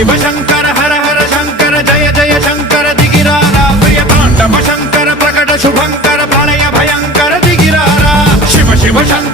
शिव शंकर हर हर शंकर जय जय शंकर दिगिरारा प्रिय तांडव शंकर प्रकट शुभंकर प्रलय भयंकर दिगिरारा शिव शिव शंकर